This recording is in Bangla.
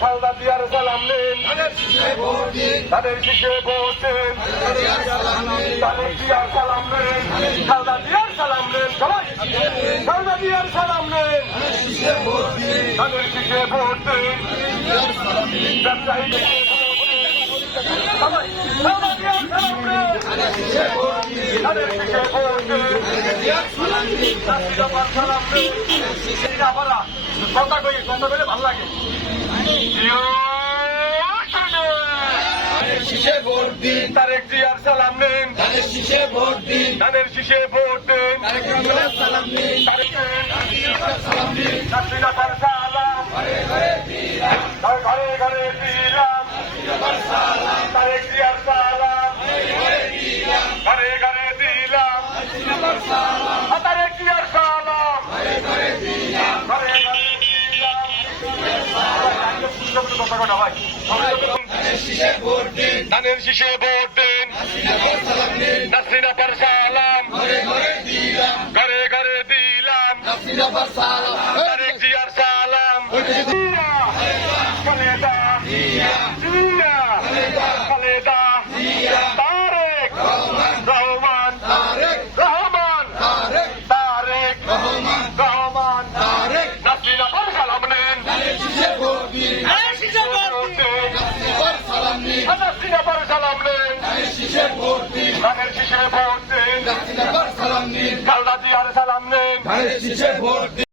খালদা দিয়ার সালাম নেন তাদের দিকে দিয়ার সালাম নেন তাদের দিকে ভোট দেন কথা কই কথা বলে ভালো লাগে শীষে ভোট দিন তারেক জিয়ার সালাম নেন ধানের শীষে ভোট দিন ধানের দেন সালাম দিন ধানের শীষে ভোট দেন। নাসরিনা পার সালাম। ঘরে ঘরে দিলাম। সালাম। সালাম নেন ধানের শীষে ভোট দিন। সালাম জিয়ার নেন। ধানের শীষে ভোট দিন।